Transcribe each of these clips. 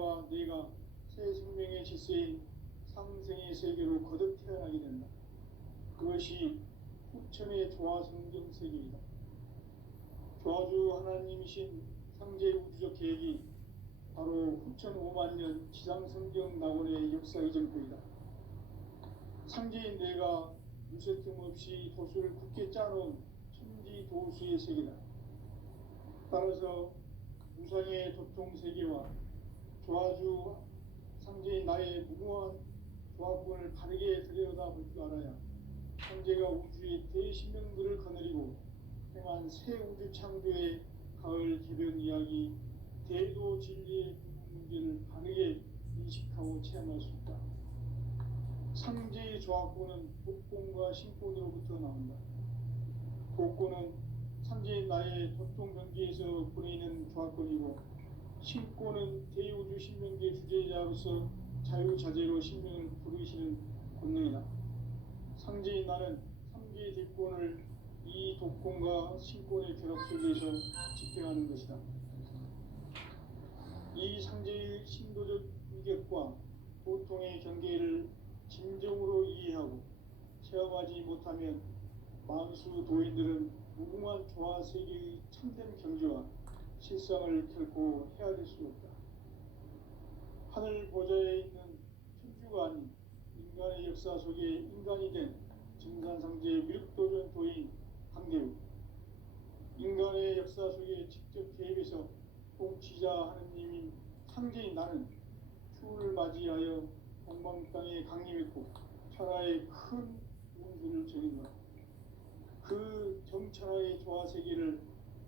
상제와 내가 새 생명의 질서인 상생의 세계로 거듭 태어나게 된다. 그것이 후천의 조화성경 세계이다. 조화주 하나님이신 상제 우주적 계획이 바로 후천 5만 년 지상성경 낙원의 역사 이전표이다. 상제인 내가 유세 틈 없이 도수를 굳게 짜놓은 천지 도수의 세계다. 따라서 무상의 도통 세계와 조화주 상제인 나의 무궁한 조합권을 바르게 들여다볼 줄 알아야 상제가 우주의 대신명들을 거느리고 행한 새 우주 창조의 가을 개변 이야기, 대도 진리의 궁극 문제를 바르게 인식하고 체험할 수 있다. 상제의 조합권은 복권과 신권으로부터 나온다. 복권은 상제인 나의 도통 경계에서 보내는 조합권이고, 신권은 대우주 신명계 주제자로서 자유자재로 신명을 부르시는 권능이다. 상제인 나는 3개의 대권을 이 독권과 신권의 결합 속에서 집행하는 것이다. 이 상제의 신도적 위격과 보통의 경계를 진정으로 이해하고 체험하지 못하면 만수 도인들은 무궁한 조화 세계의 참된 경지와 실상을 결코 헤아릴 수 없다. 하늘 보좌에 있는 천주가 아닌 인간의 역사 속에 인간이 된 증산상제 미륵도전 도인 강대우, 인간의 역사 속에 직접 개입해서 통치자 하느님인 상제인 나는 추운을 맞이하여 동방 땅에 강림했고 천하의 큰 운수를 전인다. 그 정천하의 조화세계를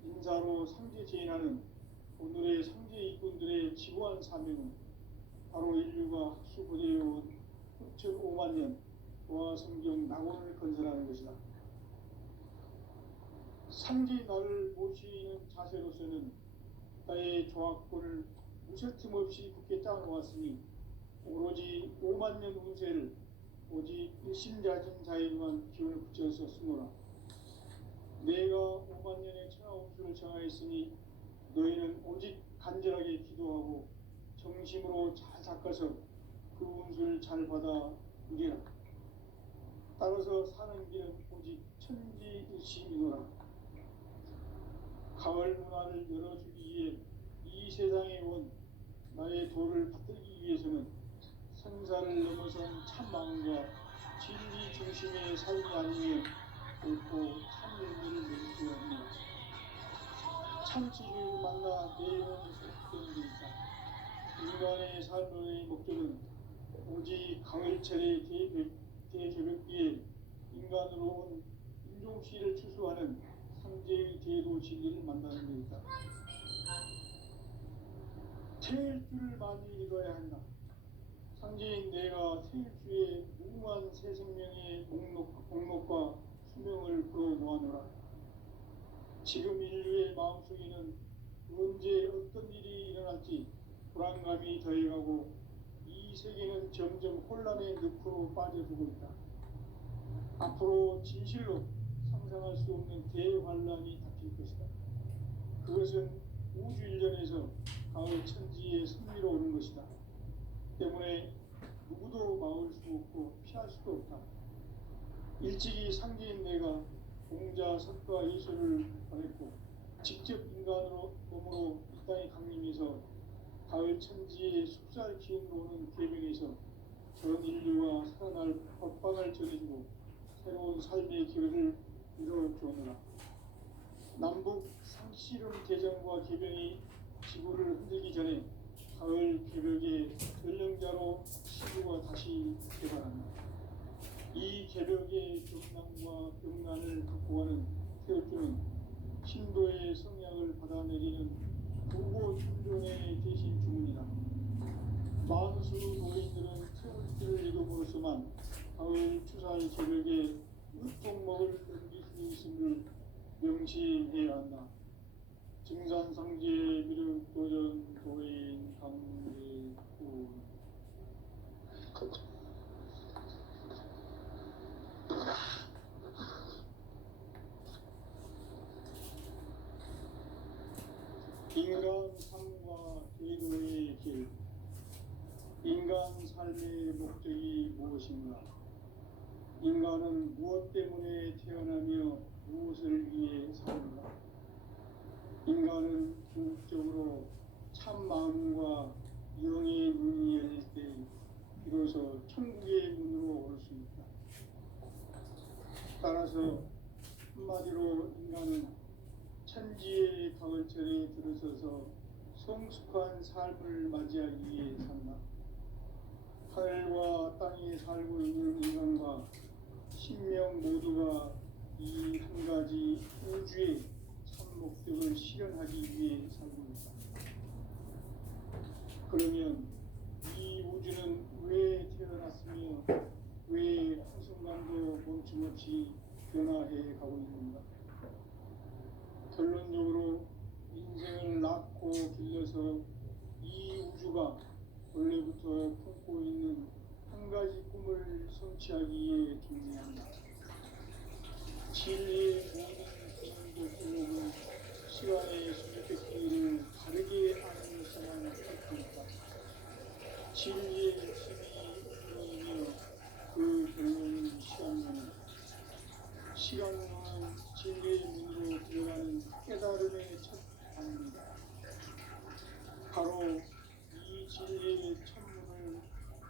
인사로 상제 제인하는 오늘의 상제 일꾼들의 지구한 사명은 바로 인류가 학수고대해온 후천 5만 년 조화성경 낙원을 건설하는 것이다. 상제 나를 모시는 자세로서는 나의 조합권을 무쇠 틈 없이 굳게 짜놓았으니 오로지 5만 년 운세를 오직 일심자진 자에게만 기운을 붙여서 쓰노라. 내가 5만 년의 천하 운수를 정하였으니 너희는 오직 간절하게 기도하고 정심으로 잘 닦아서 그 운수를 잘 받아 누리라. 따라서 사는 길은 오직 천지일심이노라. 가을 문화를 열어주기 위해 이 세상에 온 나의 도를 받들기 위해서는 생사를 넘어선 참마음과 진리 중심의 삶이 아니면 결코 참 열매를 맺을 수 없는 참치를 만나 내용을 쏟는 데 있다. 인간의 삶의 목적은 오직 가을철의 대개벽기에 인간으로 온 인종씨를 추수하는 상제의 대도 진리를 만나는 데 있다. 태일주를 많이 읽어야 한다. 상제인 내가 태일주의 무궁한 새 생명의 목록과 수명을 풀어 놓아노라. 지금 인류의 마음속에는 언제 어떤 일이 일어날지 불안감이 더해가고 이 세계는 점점 혼란의 늪으로 빠져들고 있다. 앞으로 진실로 상상할 수 없는 대환란이 닥칠 것이다. 그것은 우주 일련에서 가을 천지의 승리로 오는 것이다. 때문에 누구도 막을 수 없고 피할 수도 없다. 일찍이 상제인 내가 공자, 석가, 예수를 보냈고 직접 인간으로 몸으로 이 땅에 강림해서 가을 천지의 숲살 기운으로 오는 계명에서 전 인류가 살아날 법방을 전해주고 새로운 삶의 기회를 이뤄주었노라. 남북 상씨름 대전과 개병이 지구를 흔들기 전에 가을 개벽의 전령자로 지구가 다시 개발한다. 이 개벽의 경난과 병난을 극복하는 태엽주는 신도의 성약을 받아내리는 부고 천존의 대신 주문이다. 만수 노인들은 태울주를 이름으로서만 가을 추살 개벽에 으통먹을 넘길 수 있음을 명시해야 한다. 증산상제 미륵도전 도인 강대구 인간 삶과 대도의 길 무엇인가? 인간은 무엇 때문에 태어나며 무엇을 위해 사는가? 인간은 궁극적으로 참 마음과 영의 문이 열릴 때 비로소 천국의 문으로 올 수 있다. 따라서 한마디로 인간은 천지의 가을철에 들어서서 성숙한 삶을 맞이하기 위해 산다. 하늘과 땅에 살고 있는 인간과 신명 모두가 이 한 가지 우주의 참 목적을 실현하기 위해 살고 있다. 그러면 이 우주는 왜 태어났으며 왜 한순간도 멈춤없이 변화해 가고 있는가? 결론적으로 인생을 낳고 길러서 이 우주가 원래부터 품고 있는 한 가지 꿈을 성취하기 위해 존재한다. 진리의 모든 기능과 꿈은 시간의 수직격기를 다르게 아는 것만 택한다. 진리의 핵심이 우주이며 그 결론은 시간론이다. 시간론은 진리의 문으로 들어가는 깨달음의 첫 단계이다. 바로 이 진리의 천문을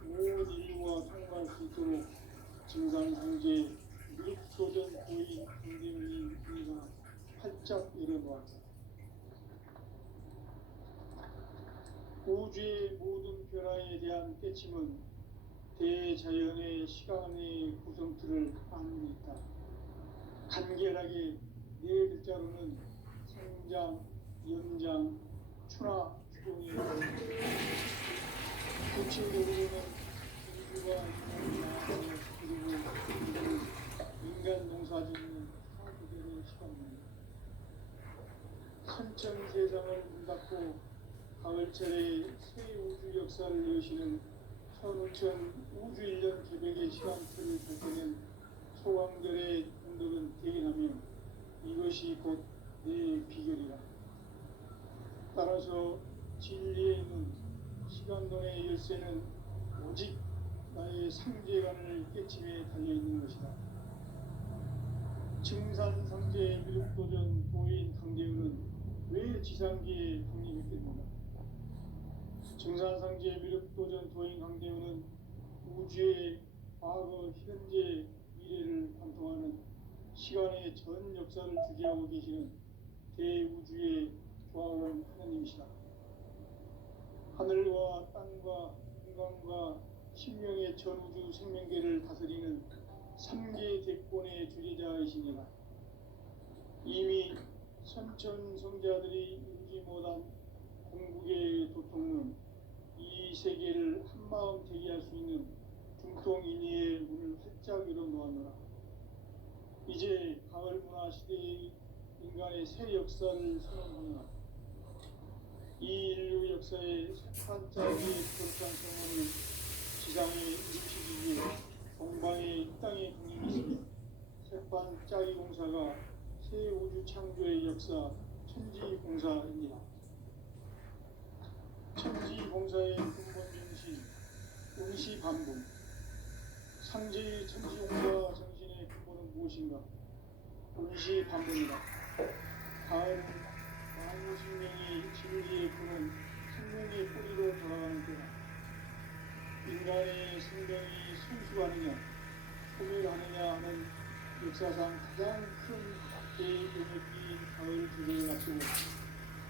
온 인류가 통과할 수 있도록 증산상제 미륵도전 고인 강대훈이 우리가 활짝 열어놓았다. 우주의 모든 변화에 대한 깨침은 대자연의 시간의 구성틀을 안고 있다. 간결하게 네 글자로는 생장, 연장, 추나, 추동이에 구체적으로는 인류가 그리고 인간 농사짓는 사구절의 시간입니다. 선천 세상을 문닫고 가을철에 새 우주 역사를 여시는 선우천 우주 1년 개백의 시간표를 볼 때는 소강절의 운동은 대견하며 이것이 곧 내 비결이라. 따라서 진리에 있는 시간론의 열쇠는 오직 나의 상제관을 깨침에 달려있는 것이다. 증산상제 미륵도전 도인 강대훈은 왜 지상기에 독립했겠는가? 증산상제 미륵도전 도인 강대훈은 우주의 과거, 현재, 미래를 관통하는 시간의 전 역사를 주재하고 계시는 대우주의 조화원 하나님이시다. 하늘과 땅과 인간과 신명의 전우주 생명계를 다스리는 3계 대권의 주제자이시니라. 이미 선천 성자들이 이루지 못한 공국의 도통은 이 세계를 한마음 되게 할 수 있는 중통인의의 문을 활짝 열어놓았노라. 이제 가을 문화 시대의 인간의 새 역사를 선언하노라. 이 인류 역사의 한 짝의 불상성을 지상에 이루시기 위해 동방의 이 땅의 국민이시며 새판 짜기 공사가 새 우주 창조의 역사 천지공사입니다. 천지공사의 근본 정신 운시반복. 상제의 천지공사 정신의 근본은 무엇인가? 운시반복이다. 가을은 만유생명이 진리에 부는 생명의 뿌리로 돌아가는 때다. 인간의 생명이 순수하느냐 소멸하느냐 하는 역사상 가장 큰 대변혁기인 가을 주제를 앞두고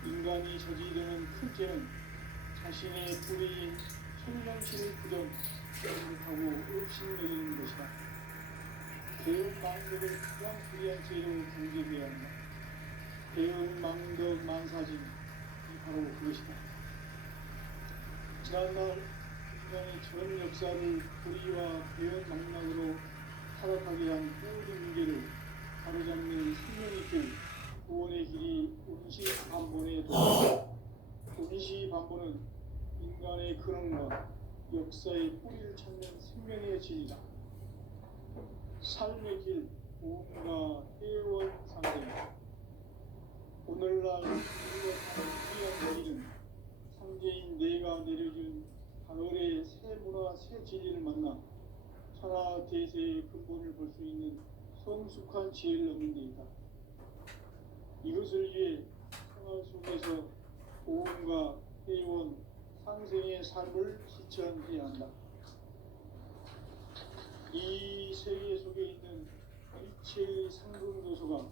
인간이 저지르는 큰 죄는 자신의 뿌리인 손명신을 부정하고 업신여기는 것이다. 배은망덕을 가장 불리한 죄로 경계되어야 한다. 배은망덕 만사진이 바로 그것이다. 지난날 인간의 전 역사를 불의와 배은망락으로 타락하게 한 모든 문제를 바로잡는 생명의 길, 구원의 길이 운시반본에 도달한다. 운시반본은 인간의 근원과 역사의 뿌리를 찾는 생명의 진이다. 삶의 길, 무언가 해원상제이다. 오늘날 우리가 사는 귀한 길은 상제인 내가 내려준 가을의 새 문화, 새 진리를 만나 천하 대세의 근본을 볼 수 있는 성숙한 지혜를 얻는 데 있다. 이것을 위해 생활 속에서 보험과 회원, 상생의 삶을 실천해야 한다. 이 세계 속에 있는 일체의 상승도소가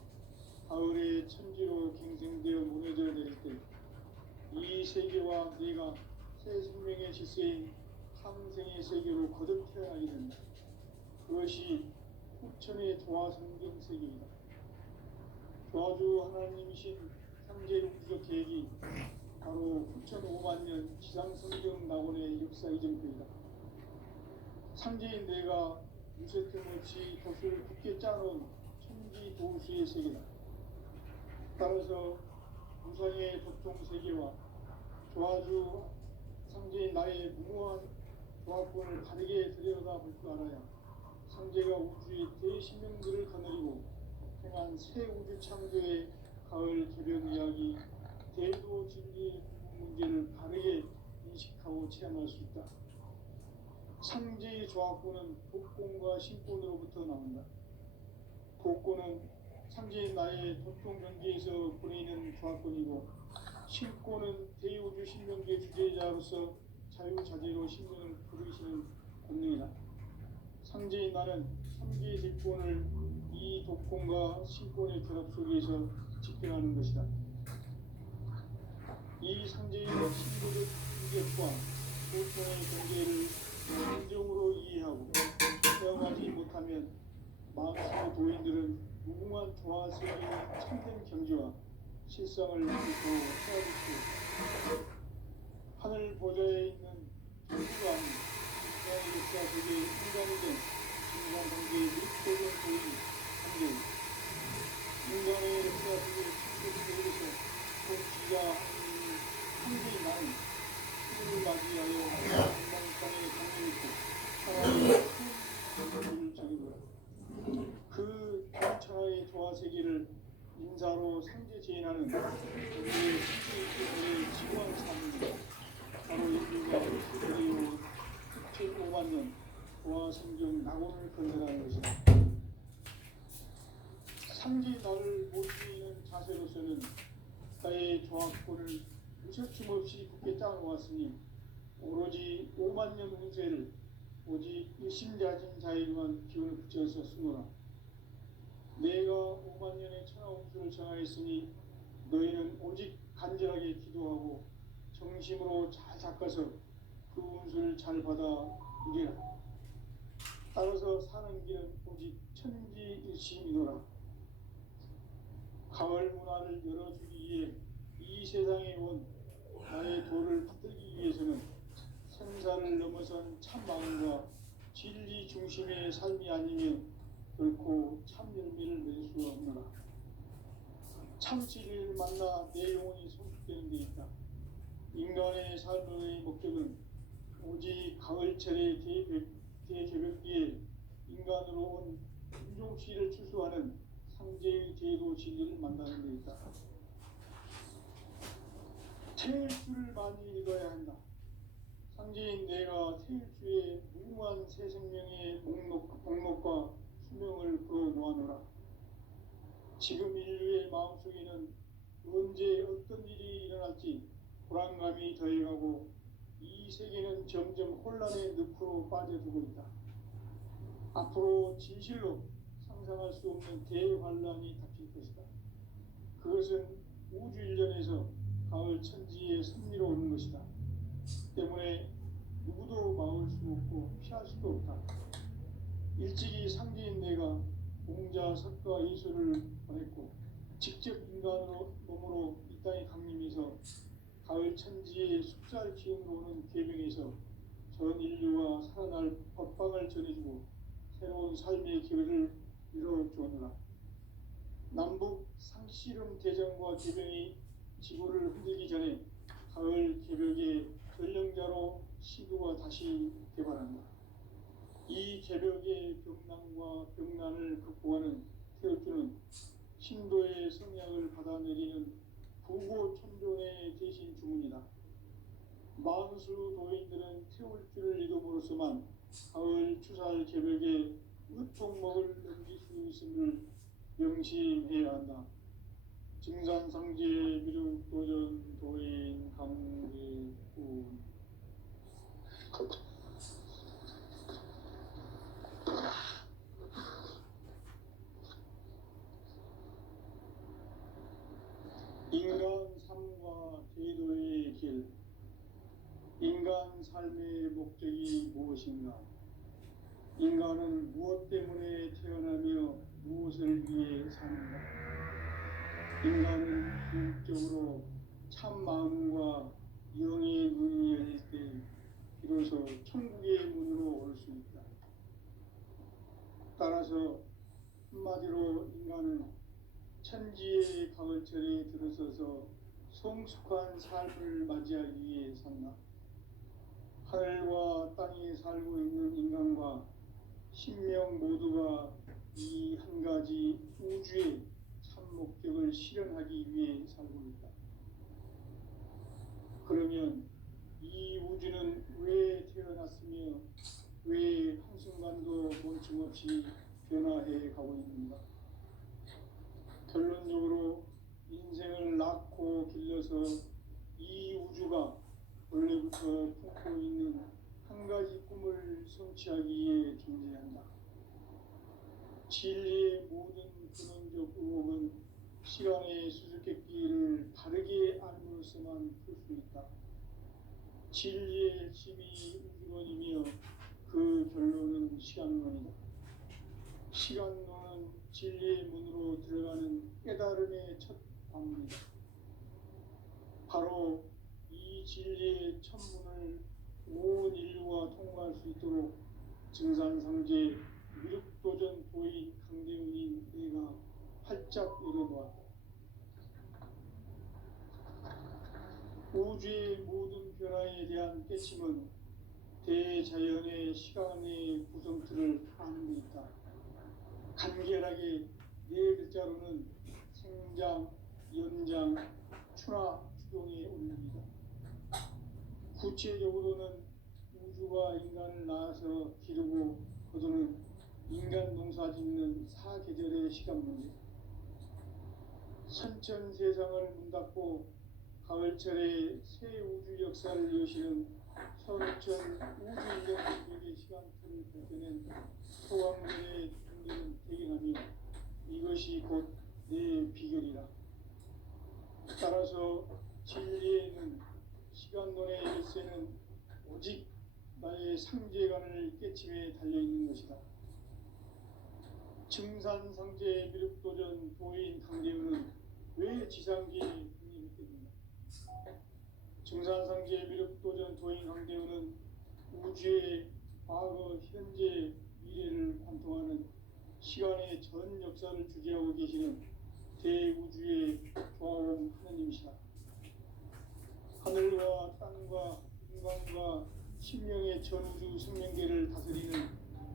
가을의 천지로 갱생되어 무너져 내릴 때 이 세계와 내가 새 생명의 질서인 상생의 세계로 거듭 태어나게 된다. 그것이 후천의 조화성경 세계이다. 조화주 하나님이신 상제 우주적 계획이 바로 후천 5만 년 지상성경 낙원의 역사 이전표이다. 상제인 내가 무쇠 틈 없이 돛을 굳게 짜놓은 천지 도수의 세계다. 따라서 무상의 도통 세계와 조화주 상제인 나의 무모한 조합권을 바르게 들여다볼 줄 알아야 상제가 우주의 대신명들을 거느리고 행한 새 우주 창조의 가을 개벽 이야기, 대도 진리의 문제를 바르게 인식하고 체험할 수 있다. 상제의 조합권은 복권과 신권으로부터 나온다. 복권은 상제인 나의 도통 경계에서 보내는 조합권이고, 신권은 대우주 신명계 주제자로서 자유자재로 신명을 부르시는 권능이다. 상제인 나는 3개의 대권을 이 독권과 신권의 결합 속에서 집행하는 것이다. 이 상제의 신도적 인격과 보통의 경계를 진정으로 이해하고 체험하지 못하면 망수 도인들은 무궁한 조화 세계의 참된 경지와 실상을 믿고 헤아릴 수 있다. 하늘 보좌에 있는 전부가 아닌 인간의 역사 속에 인간이 된 인간관계의 밑보던 도인 상제, 인간의 역사 속에 침묵에서 통치자 상제인 나는 신을 맞이하여 인간간의 강림있고 하나님의 큰 권위를 정해두라. 그 천하의 조화 세계를 인사로 상제 제인하는 우리의 신체의 지구한 삶입니다. 바로 인류가 그리고 5만 년 조화 성경 낙원을 건설하는 것이다. 상제 나를 못 이기는 자세로서는 나의 조합권을 무쇠춤 없이 굳게 짜놓았으니 오로지 5만 년 운세를 오직 일심자진 자에게만 기운을 붙여서 쓰노라. 내가 5만 년의 천하 운수를 정하였으니 너희는 오직 간절하게 기도하고 정심으로 잘 닦아서 그 운수를 잘 받아 누리라. 따라서 사는 길은 오직 천지일심이노라. 가을 문화를 열어주기 위해 이 세상에 온 나의 도를 받들기 위해서는 생사를 넘어선 참마음과 진리 중심의 삶이 아니면 결코 참 열매를 맺을 수 없노라. 참 진리를 만나 내 영혼이 성숙되는 데 있다. 인간의 삶의 목적은 오직 가을철의 대개벽기에 인간으로 온 인종씨를 추수하는 상제의 제도 진리를 만나는 데 있다. 태일주를 많이 읽어야 한다. 상제인 내가 태일주의 무궁한 새 생명의 목록과 수명을 풀어놓아노라. 지금 인류의 마음속에는 언제 어떤 일이 일어날지 불안감이 더해가고 이 세계는 점점 혼란의 늪으로 빠져들고 있다. 앞으로 진실로 상상할 수 없는 대환란이 닥칠 것이다. 그것은 우주 일전에서 가을 천지의 섭리로 오는 것이다. 때문에 누구도 막을 수 없고 피할 수도 없다. 일찍이 상제인 내가 공자, 석가, 예수를 보냈고 직접 인간으로 몸으로 이 땅에 강림해서 가을 천지의 숙살 기운으로 오는 계명에서 전 인류와 살아날 법방을 전해주고 새로운 삶의 기회를 이뤄주었노라. 남북 상씨름 대전과 계명이 지구를 흔들기 전에 가을 개벽의 전령자로 시구가 다시 개발한다. 이 개벽의 병난과 병난을 극복하는 태엽주는 신도의 성약을 받아내리는 부고 천존의 대신 주문이다. 만수 도인들은 태울 줄을 이름으로서만 가을 추살 개벽에 으통먹을 넘길 수 있음을 명심해야 한다. 증산상제 미륵 도전 도인 강계군. 인간 삶과 대도의 길. 인간 삶의 목적이 무엇인가? 인간은 무엇 때문에 태어나며 무엇을 위해 사는가? 인간은 궁극적으로 참 마음과 영의 문이 열릴 때 비로소 천국의 문으로 올 수 있다. 따라서 한마디로 인간은 천지의 가을철에 들어서서 성숙한 삶을 맞이하기 위해 산다. 하늘과 땅에 살고 있는 인간과 신명 모두가 이 한 가지 우주의 참 목적을 실현하기 위해 살고 있다. 그러면 이 우주는 왜 태어났으며 왜 한순간도 멈춤없이 변화해 가고 있는가? 결론적으로 인생을 낳고 길러서 이 우주가 원래부터 품고 있는 한 가지 꿈을 성취하기 위해 존재한다. 진리의 모든 근원적 의혹은 시간의 수수께끼를 바르게 알므로써만 풀 수 있다. 진리의 핵심이 우주론이며 그 결론은 시간론이다. 시간론은 진리의 문으로 들어가는 깨달음의 첫 방문이다. 바로 이 진리의 천문을 온 인류가 통과할 수 있도록 증산상제 미륵도전 도인 강대훈인 내가 활짝 열어놓았다. 우주의 모든 변화에 대한 깨침은 대자연의 시간의 구성틀을 아는 데 있다. 간결하게 네 글자로는 생장, 연장, 추나 추동의 원리이다. 구체적으로는 우주가 인간을 낳아서 기르고 거두는 인간 농사 짓는 사계절의 시간문제. 선천 세상을 문닫고 가을철에 새 우주 역사를 여시는 선천 우주 인력의 시간틀을 밝혀낸 소왕들의 존재는 대견하며 이것이 곧 내 비결이라. 따라서 진리에는 시간론의 열쇠는 오직 나의 상제관을 깨침에 달려있는 것이다. 증산상제 미륵도전 도인 강대훈은 왜 지상계에 군림했겠는가? 증산상제 미륵도전 도인 강대훈은 우주의 과거, 현재, 미래를 관통하는 시간의 전 역사를 주재하고 계시는 대우주의 조화원 하느님이시다. 하늘과 땅과 인간과 신명의 전우주 생명계를 다스리는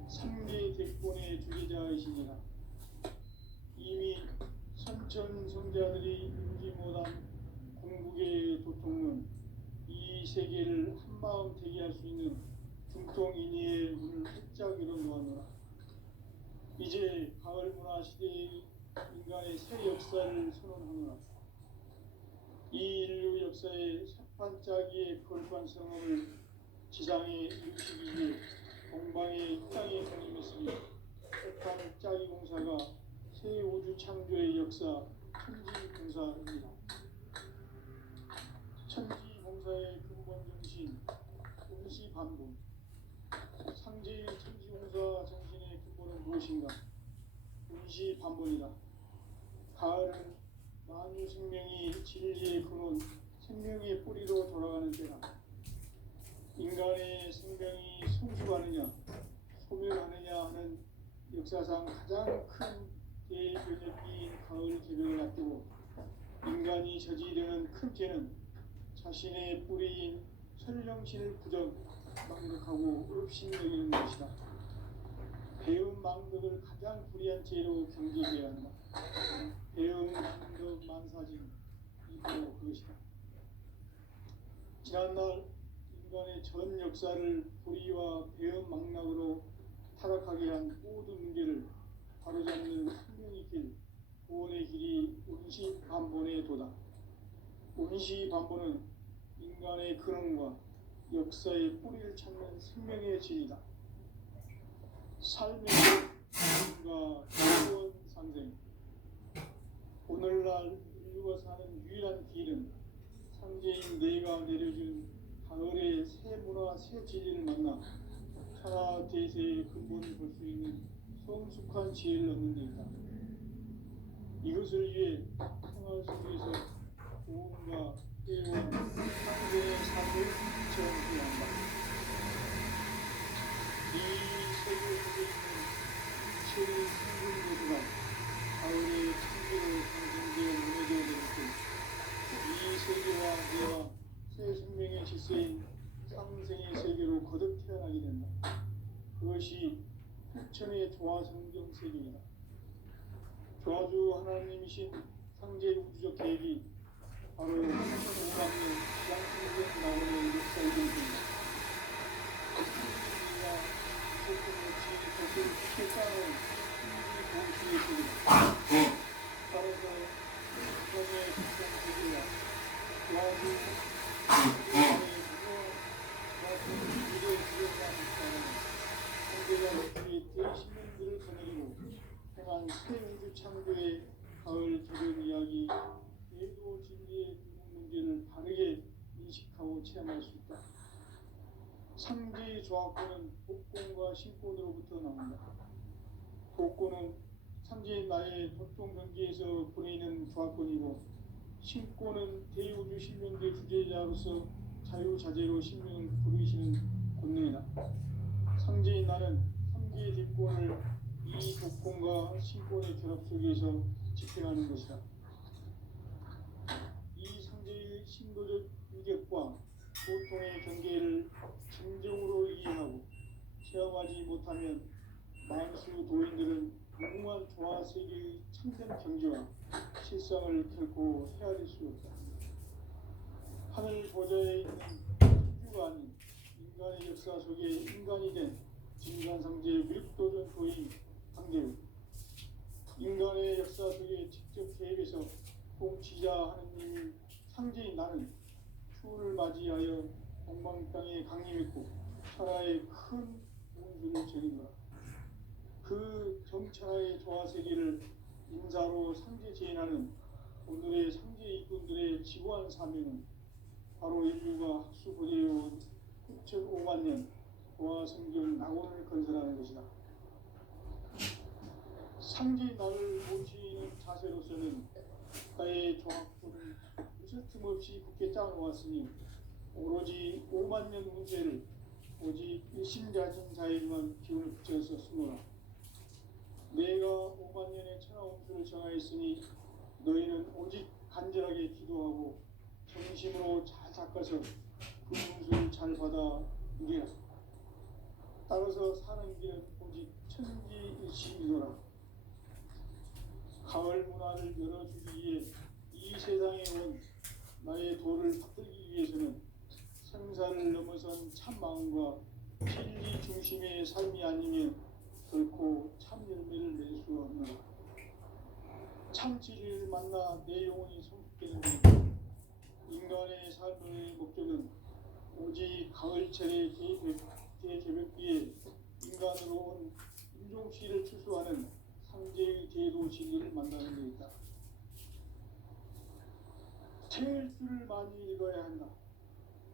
3개 대권의 주제자이시니라. 이미 선천 성자들이 인지 못한 궁극의 도통론, 이 세계를 한마음 되게 할 수 있는 중통인의의 문을 활짝 열어놓았노라. 이제 가을 문화 시대의 인간의 새 역사를 선언하노라. 이 인류 역사의 새판짜기의 거룩한 성험을 지상에 이루시기 위해 동방의 땅에 강림했으니 새판 짜기 공사가 새 우주 창조의 역사 천지공사입니다. 천지공사의 근본 정신 운시반복. 상제의 천지공사 정신의 근본은 무엇인가? 운시반복이다. 가을은 만유 생명이 진리의 근원, 생명의 뿌리로 돌아가는 때다. 인간의 생명이 성숙하느냐, 소멸하느냐 하는 역사상 가장 큰 대변혁기인 가을 개벽을 앞두고 인간이 저지르는 큰 죄는 자신의 뿌리인 설령신을 부정, 망극하고 업신여기는 것이다. 배움 망극을 가장 불의한 죄로 경계해야 한다. 배움 망극 만사진, 이거 그것이다. 지난날 인간의 전 역사를 불의와 배은망락으로 타락하게 한 모든 문제를 바로잡는 생명의 길, 구원의 길이 운시반본의 도다. 운시반본은 인간의 근원과 역사의 뿌리를 찾는 생명의 진이다. 삶의 인과 구원 상생. 오늘날 인류가 사는 유일한 길은 상제인 내가 내려준 가을의 새 문화 새 진리를 만나 천하 대세의 근본을 볼 수 있는 성숙한 지혜를 얻는 데 있다. 이것을 위해 생활 속에서 고음과 회원, 상대의 삶을 체험해야 한다. 이 세계 속에 있는 이체의 생물 모두가 가을의 천지로 상징되어 무너져야 되는데 이 세계와 내가 새 생명의 질서인 상생의 세계로 거듭 태어나게 된다. 그것이 부천의 조화성경 세계이다. 조화주 하나님이신 상제 우주적 계획이 바로 3,500년 양승경 나오는 역사의 계획입니다. 우리가 이석금 없이 덕을 깊게 쌓아놓은 신비 보수의 세계다. 따라서 부천의 국경 세계와 조화주 하나님의 미래의 구원과 있다는 상제가 우리의 대신문들을 거느리고 행한 새 우주 창조의 가을 기름 이야기 외도 진리의 궁극 문제를 바르게 인식하고 체험할 수 있다. 상제의 조합권은 복권과 신권으로부터 나온다. 복권은 상제의 나의 도통 경기에서 보내는 조합권이고 신권은 대우주 신명대 주제자로서 자유자재로 신명을 부르시는 권능이다. 상제인 나는 3개의 뒷권을 이 복권과 신권의 결합 속에서 집행하는 것이다. 이 상제의 신도적 유격과 보통의 경계를 진정으로 이해하고 체험하지 못하면 만수 도인들은 무궁한 조화 세계의 참된 경지와 실상을 결코 헤아릴 수 없다. 하늘 보좌에 있는 천주가 아닌 인간의 역사 속에 인간이 된 진간상제 밀도전 도인 강대우. 인간의 역사 속에 직접 개입해서 통치자 하느님이 상제인 나는 추운을 맞이하여 동방 땅에 강림했고 천하의 큰 운수를 저린 거라. 그 정천하의 조화 세계를 인사로 상제 제인하는 오늘의 상제 일꾼들의 지고한 사명은 바로 인류가 학수고대해온 6,500만 년 조화성경 낙원을 건설하는 것이다. 상제 나를 모시는 자세로서는 국가의 조합부를 무슨 틈없이 굳게 짜놓았으니 오로지 5만 년 운세를 오직 일심자진 자에게만 기운을 붙여서 쓰노라. 내가 5만 년의 천하 운수를 정하였으니 너희는 오직 간절하게 기도하고 정심으로 잘 닦아서 그 운수를 잘 받아 누리라. 따라서 사는 길은 오직 천지일심이노라. 가을 문화를 열어주기 위해 이 세상에 온 나의 도를 받들기 위해서는 생사를 넘어선 참 마음과 진리 중심의 삶이 아니면 결코 참 열매를 낼 수 없노라. 참 진리를 만나 내 영혼이 성숙되는 것. 인간의 삶의 목적은 오직 가을철의 대개벽기에 인간으로 온 인종시를 추수하는 상제의 대도 진리를 만나는 데 있다. 태일주를 많이 읽어야 한다.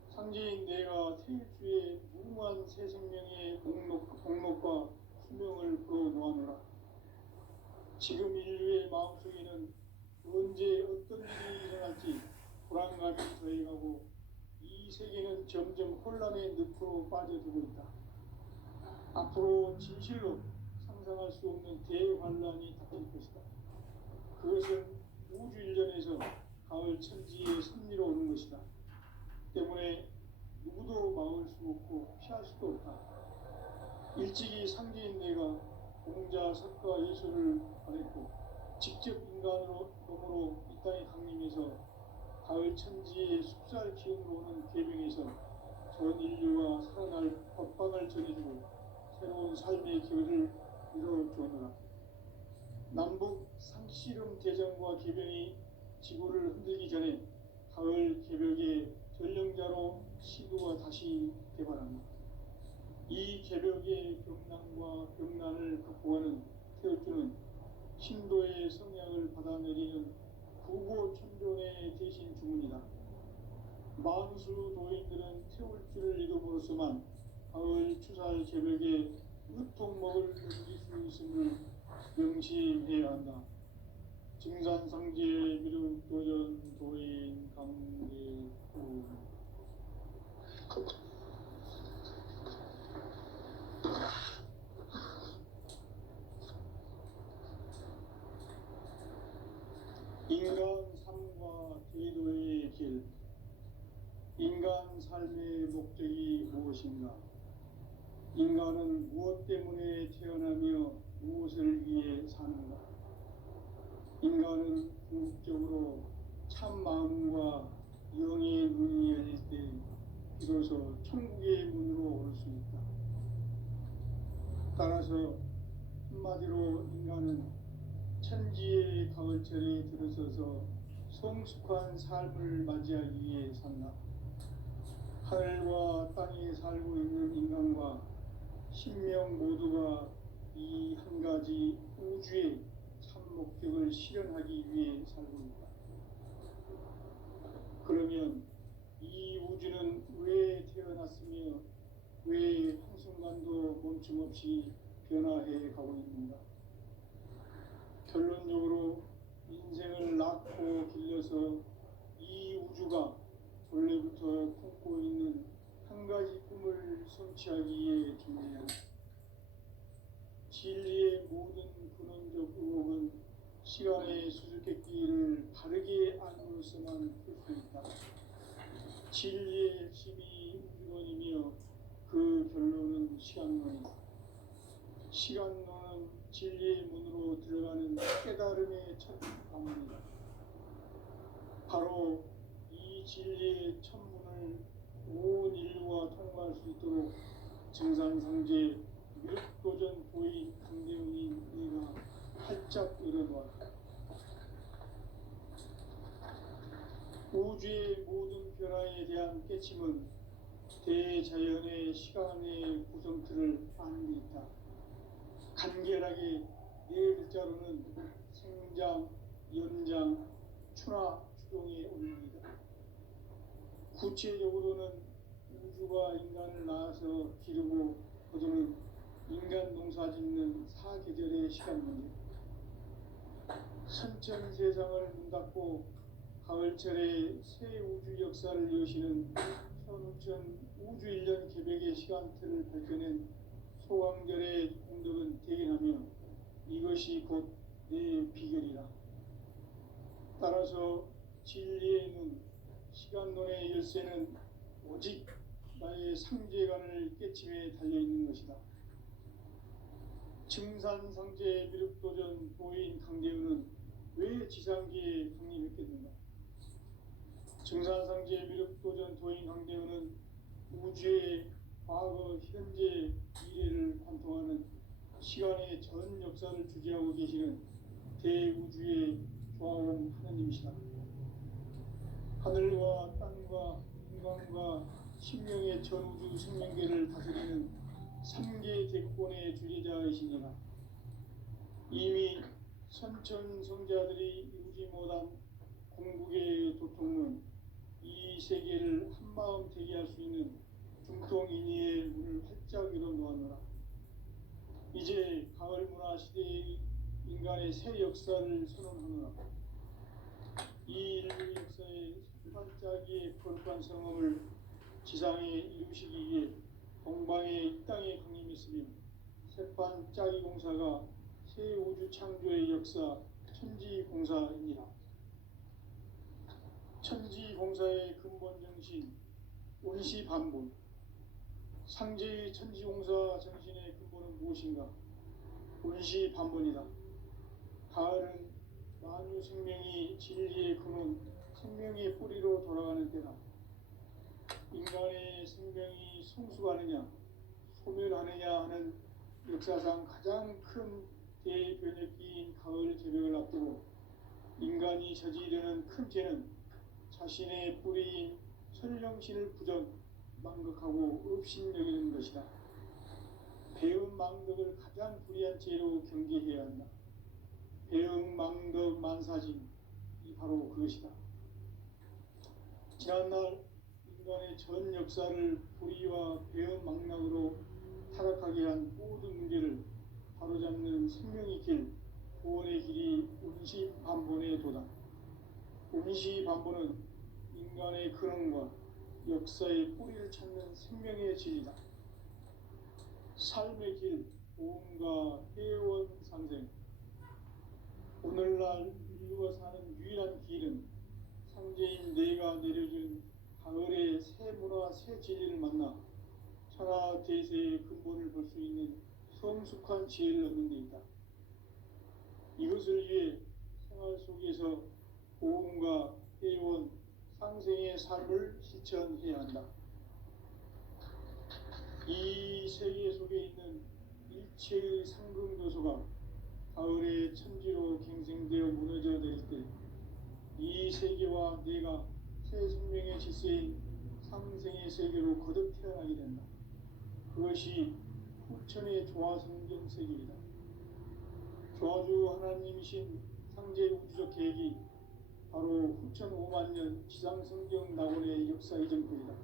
상제인 내가 태일주의 무궁한 새 생명의 목록과 수명을 불어놓아노라. 지금 인류의 마음속에는 언제 어떤 일이 일어날지 불안감이 더해가고 이 세계는 점점 혼란의 늪으로 빠져들고 있다. 앞으로 진실로 상상할 수 없는 대환란이 닥칠 것이다. 그것은 우주 일전에서 가을 천지의 섭리로 오는 것이다. 때문에 누구도 막을 수 없고 피할 수도 없다. 일찍이 상제인 내가 공자, 석가, 예수를 보냈고 직접 인간으로 몸으로 이 땅에 강림해서 가을 천지의 숲살 기운으로 오는 계명에서 전 인류가 살아날 법방을 전해주고 새로운 삶의 기회를 열어주느라. 남북 상씨름 대전과 개변이 지구를 흔들기 전에 가을 개벽의 전령자로 시도가 다시 개발합니다. 이 개벽의 경난과 병난을 극복하는 태극주는 신도의 성향을 받아내리는 구고천존의 대신 주문이다. 만수 도인들은 태울주를 읽음으로써만 가을 추살 개벽의 으통목을 넘길 수 있음을 명심해야 한다. 증산상제 미륵도전 도인 강대구. 인간 삶과 제도의 길. 인간 삶의 목적이 무엇인가? 인간은 무엇 때문에 태어나며 무엇을 위해 사는가? 인간은 궁극적으로 참 마음과 영의 눈이 열릴 때 비로소 천국의 문으로 올 수 있다. 따라서 한마디로 인간은 천지의 가을철에 들어서서 성숙한 삶을 맞이하기 위해 산다. 하늘과 땅에 살고 있는 인간과 신명 모두가 이 한 가지 우주의 참 목적을 실현하기 위해 살고 있다. 그러면 이 우주는 왜 태어났으며 왜 한순간도 멈춤없이 변화해 가고 있는가? 결론적으로 인생을 낳고 길러서 이 우주가 원래부터 품고 있는 한 가지 꿈을 성취하기 위해 존재한다. 진리의 모든 근원적 의혹은 시간의 수수께끼를 바르게 알므로써만 풀 수 있다. 진리의 핵심이 우주론이며 그 결론은 시간론이다. 시간론은 진리의 문으로 들어가는 깨달음의 첫 방문이다. 바로 이 진리의 천문을 온 인류가 통과할 수 있도록 증산상제 미륵도전 도인 강대웅인 네가 활짝 열어놓았다. 우주의 모든 변화에 대한 깨침은 대자연의 시간의 구성틀을 아는 데 있다. 간결하게 네 글자로는 생장, 연장, 추나 추동의 원리이다. 구체적으로는 우주가 인간을 낳아서 기르고 거두는 인간 농사 짓는 사계절의 시간 문제. 선천 세상을 문 닫고 가을철에 새 우주 역사를 여시는 현우천 우주 1년 개벽의 시간틀을 밝혀낸 소강절의 공덕은 대견하며 이것이 곧 내 비결이라. 따라서 진리의 눈, 시간론의 열쇠는 오직 나의 상제관을 깨침에 달려있는 것이다. 증산상제 미륵도전 도인 강대우는 왜 지상계에 강림했겠는가? 증산상제 미륵도전 도인 강대우는 우주의 과거, 현재, 미래를 관통하는 시간의 전 역사를 주재하고 계시는 대우주의 조화원 하나님이시다. 하늘과 땅과 인간과 신명의 전우주 생명계를 다스리는 3계 대권의 주재자이시니라. 이미 선천성자들이 이루지 못한 공국의 도통은 이 세계를 한마음 되게 할 수 있는 중통인의의 문을 활짝 열어놓았노라. 이제 가을 문화 시대의 인간의 새 역사를 선언하노라. 이 인류 역사의 반짝이의 거룩한 성험을 지상에 이루시기 위해 동방의 이 땅에 강림했으며 새반짝이 공사가 새 우주 창조의 역사 천지공사입니다. 천지공사의 근본 정신 원시반복. 상제의 천지공사 정신의 근본은 무엇인가? 원시반복이다. 가을은 만유 생명이 진리의 근원, 생명의 뿌리로 돌아가는 때다. 인간의 생명이 성숙하느냐 소멸하느냐 하는 역사상 가장 큰 대변혁기인 가을 개벽을 앞두고 인간이 저지르는 큰 죄는 자신의 뿌리인 천령신을 부정 망극하고 업신여기는 것이다. 배음 망덕을 가장 불의한 죄로 경계해야 한다. 배음 망덕 만사진 이 바로 그것이다. 지난날 인간의 전 역사를 불의와 배음 망락으로 타락하게 한 모든 문제를 바로잡는 생명의 길, 구원의 길이 운시반본에 도다. 운시반본은 인간의 근원과 역사의 뿌리를 찾는 생명의 진리다. 삶의 길, 보험과 회원 상생. 오늘날 인류가 사는 유일한 길은 상제인 내가 내려준 가을의 새 문화, 새 진리를 만나 천하 대세의 근본을 볼 수 있는 성숙한 지혜를 얻는 데 있다. 이것을 위해 생활 속에서 보험과 회원, 상생의 삶을 실천해야 한다. 이 세계 속에 있는 일체의 상금도서가 가을의 천지로 갱생되어 무너져 내릴 때 이 세계와 내가 새 생명의 질서인 상생의 세계로 거듭 태어나게 된다. 그것이 후천의 조화성경 세계이다. 조화주 하나님이신 상제 우주적 계획이 바로 후천 5만년 지상성경 낙원의 역사 이전뿐이다.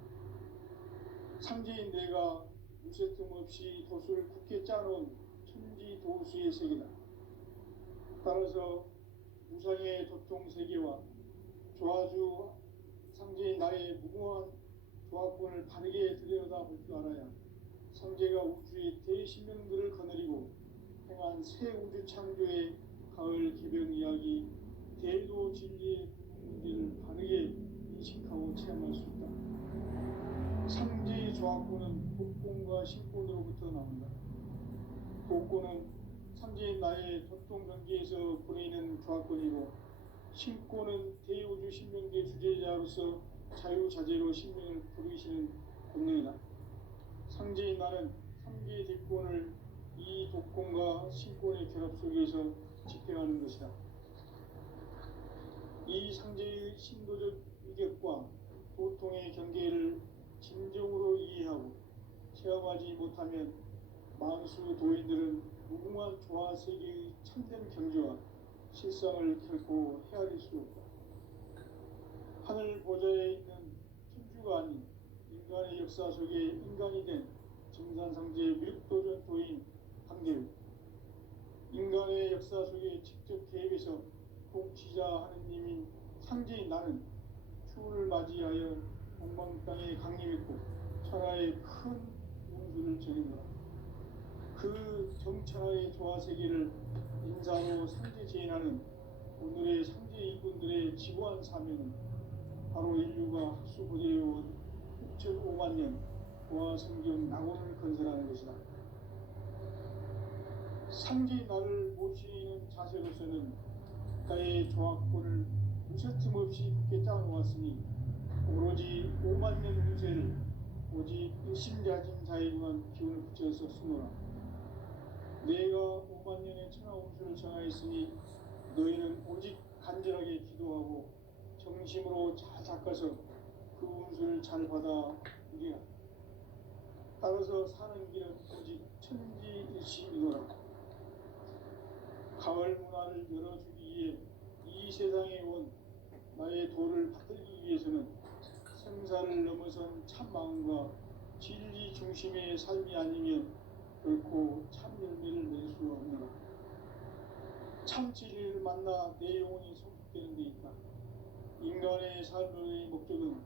상제인 내가 무쇠 틈 없이 도수를 굳게 짜놓은 천지 도수의 세계다. 따라서 무상의 도통 세계와 조화주 상제인 나의 무궁한 조화권을 바르게 들여다볼 줄 알아야 상제가 우주의 대신명들을 거느리고 행한 새 우주 창조의 가을 개벽 이야기 대도 진리의 문제를 바르게 인식하고 체험할 수 있다. 상제의 조화권은 복권과 신권으로부터 나온다. 복권은 상제인 나의 도통 경계에서 보내는 조화권이고 신권은 대우주 신명계 주제자로서 자유자재로 신명을 부르시는 본능이다. 상제인 나는 3개의 대권을 이 독권과 신권의 결합 속에서 집행하는 것이다. 이 상제의 신도적 위격과 도통의 경계를 진정으로 이해하고 체험하지 못하면 만수 도인들은 무궁한 조화 세계의 참된 경지와 실상을 결코 헤아릴 수 없다. 하늘 보좌에 있는 천주가 아닌 인간의 역사 속에 인간이 된 증산상제 묘도전 도인 강대우. 인간의 역사 속에 직접 개입해서 통치자 하느님인 상제인 나는 추운을 맞이하여 동방 땅에 강림했고 천하의 큰 운수를 전했노라. 그 정천하의 조화세계를 인사로 상제 제인하는 오늘의 상제 일꾼들의 지고한 사명은 바로 인류가 학수고대해온 6,5만 년 조화성경 낙원을 건설하는 것이다. 상제인 나를 모시는 자세로서는 국가의 조화권을 무쇠틈 없이 굳게 짜놓았으니 오로지 5만 년 운세를 오직 일심자진 자에게만 기운을 붙여서 쓰노라. 내가 5만 년의 천하 운수를 정하였으니 너희는 오직 간절하게 기도하고 정심으로 잘 닦아서 그 운수를 잘 받아 누리라. 따라서 사는 길은 오직 천지일시이노라. 가을 문화를 열어주기 위해 이 세상에 온 나의 도를 받들기 위해서는 생사를 넘어선 참 마음과 진리 중심의 삶이 아니면 결코 참 열매를 낼 수 없노라. 참 진리를 만나 내 영혼이 성숙되는 데 있다. 인간의 삶의 목적은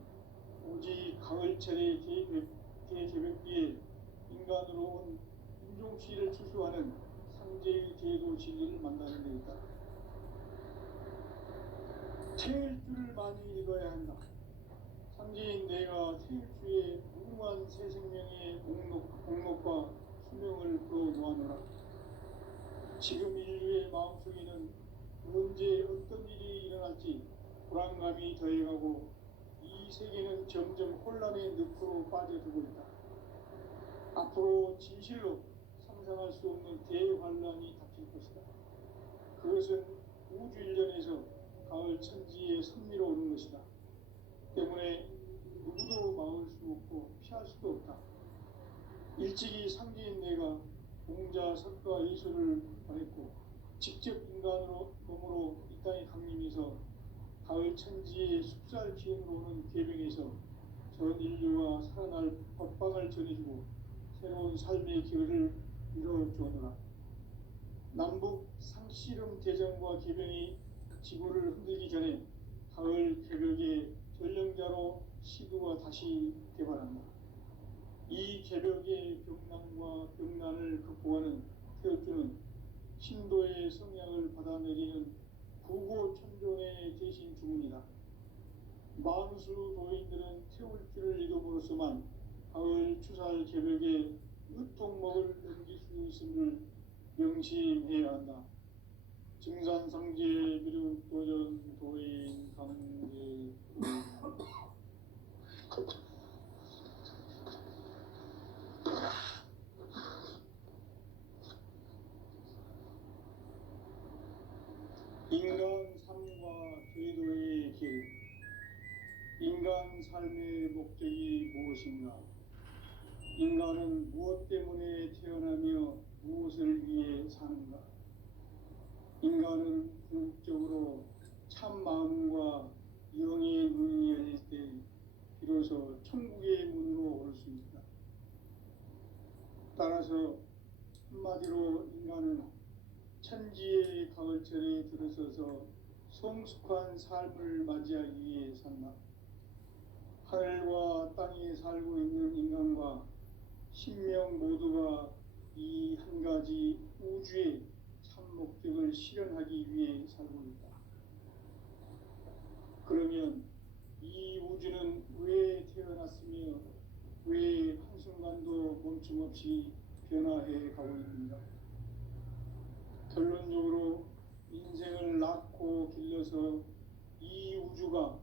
오직 가을철의 개개벽기에 인간으로 온 인종시를 추수하는 상제의 제도 진리를 만나는 데 있다. 태일주를 많이 읽어야 한다. 상제인 내가 태일주의 무궁한 새 생명의 목록과 수명을 풀어놓아노라. 지금 인류의 마음속에는 언제 어떤 일이 일어날지 불안감이 더해가고 이 세계는 점점 혼란의 늪으로 빠져들고 있다. 앞으로 진실로 상상할 수 없는 대환란이 닥칠 것이다. 그것은 우주 일련에서 가을 천지의 섭리로 오는 것이다. 때문에 누구도 막을 수 없고 피할 수도 없다. 일찍이 상제인 내가 공자, 석가, 예수를 보냈고 직접 인간으로 몸으로 이 땅에 강림해서 가을 천지의 숙살 기운으로 오는 계명에서 전 인류가 살아날 법방을 전해주고 새로운 삶의 기회를 이뤄주었노라. 남북 상씨름 대전과 계명이 지구를 흔들기 전에 가을 개벽의 전령자로 시두가 다시 개발한다. 이 개벽의 병난과 병난을 극복하는 태극주는 신도의 성향을 받아내리는 구고천존의 대신 주문이다. 만수 도인들은 태울주를 이름으로서만 가을 추살 개벽에 으통목을 넘길 수 있음을 명심해야 한다. 증산상제 미륵도전 도인 강제 인간 삶과 궤도의 길. 인간 삶의 목적이 무엇인가? 인간은 무엇 때문에 태어나며 무엇을 위해 사는가? 인간은 궁극적으로 참 마음과 영의 문이 열릴 때 비로소 천국의 문으로 올 수 있다. 따라서 한마디로 인간은 천지의 가을철에 들어서서 성숙한 삶을 맞이하기 위해 산다. 하늘과 땅에 살고 있는 인간과 신명 모두가 이 한 가지 우주의 참 목적을 실현하기 위해 살고 있다. 그러면 이 우주는 왜 태어났으며 왜 한순간도 멈춤없이 변화해 가고 있는가? 결론적으로 인생을 낳고 길러서 이 우주가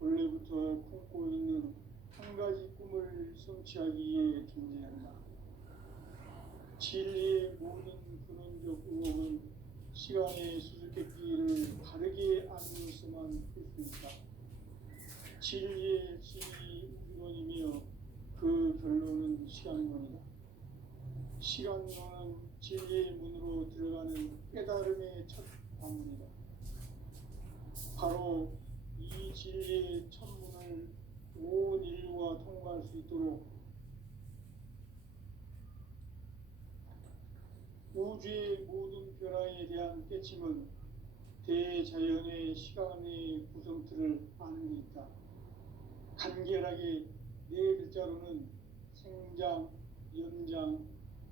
원래부터 품고 있는 한 가지 꿈을 성취하기 위해 존재한다. 진리의 모든 근원적 의혹은 시간의 수수께끼를 바르게 알면서만 풀 수 있다. 진리의 핵심이 우주론이며 그 결론은 시간론이다. 시간론은 진리의 문으로 들어가는 깨달음의 첫 방문이다. 바로 이 진리의 첫 문을 온 인류가 통과할 수 있도록 우주의 모든 변화에 대한 깨침은 대자연의 시간의 구성틀을 아는 데 있다. 간결하게 네 글자로는 생장, 연장,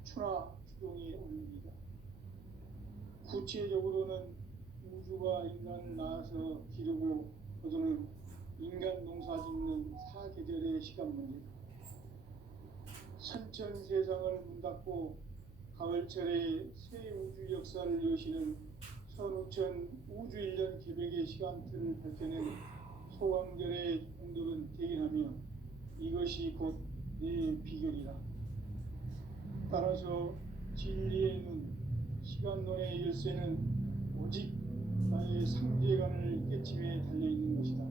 추나 추동의 원리이다. 구체적으로는 우주가 인간을 낳아서 기르고 거두는 인간 농사 짓는 사계절의 시간 문제다. 선천 세상을 문 닫고 가을철에 새 우주 역사를 여시는 선우천 우주 1년 계획의 시간틀을 밝혀낸 소강절의 공덕은 대견하며 이것이 곧 내 비결이다. 따라서 진리의 눈, 시간론의 열쇠는 오직 나의 상제관을 깨침에 달려있는 것이다.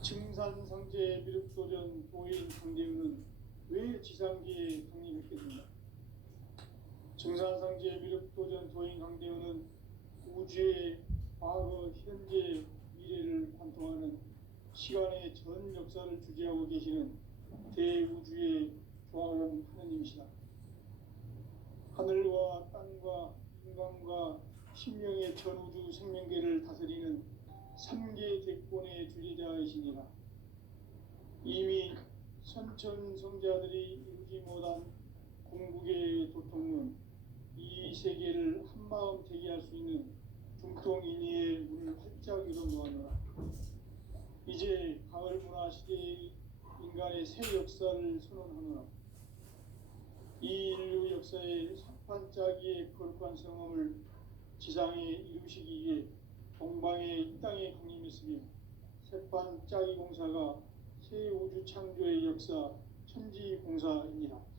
증산상제 미륵도전 도인 강대우는 왜 지상계에 강림했겠는가? 증산상제 미륵도전 도인 강대우는 우주의 과거, 현재, 미래를 관통하는 시간의 전 역사를 주재하고 계시는 대우주의 조화원 하느님이시다. 하늘과 땅과 인간과 신명의 전우주 생명계를 다스리는 3계 대권의 주제자이시니라. 이미 선천성자들이 이루지 못한 궁극의 도통론, 이 세계를 한마음 되게 할 수 있는 중통인의의 문을 활짝 열어놓았노라. 이제 가을 문화 시대의 인간의 새 역사를 선언하노라. 이 인류 역사의 반짝이의 거룩한 성함을 지상에 이루시기 위해 동방의 이 땅에 강림했으며 백반 짜기 공사가 새 우주 창조의 역사 천지 공사이니라.